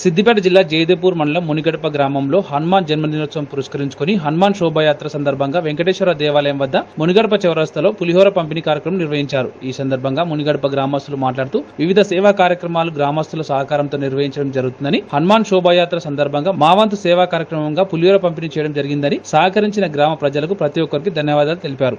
సిద్దిపేట జిల్లా జయదేపూర్ మండలం మునిగడప గ్రామంలో హనుమాన్ జన్మదినోత్సవం పురస్కరించుకుని హనుమాన్ శోభాయాత్ర సందర్భంగా వెంకటేశ్వర దేవాలయం వద్ద మునిగడప చౌరస్తాలో పులిహోర పంపిణీ కార్యక్రమం నిర్వహించారు. ఈ సందర్భంగా మునిగడప గ్రామస్తులు మాట్లాడుతూ వివిధ సేవా కార్యక్రమాలు గ్రామస్తుల సహకారంతో నిర్వహించడం జరుగుతుందని హనుమాన్ శోభాయాత్ర సందర్భంగా మావంతు సేవా కార్యక్రమంగా పులిహోర పంపిణీ చేయడం జరిగిందని సహకరించిన గ్రామ ప్రజలకు ప్రతి ఒక్కరికి ధన్యవాదాలు తెలిపారు.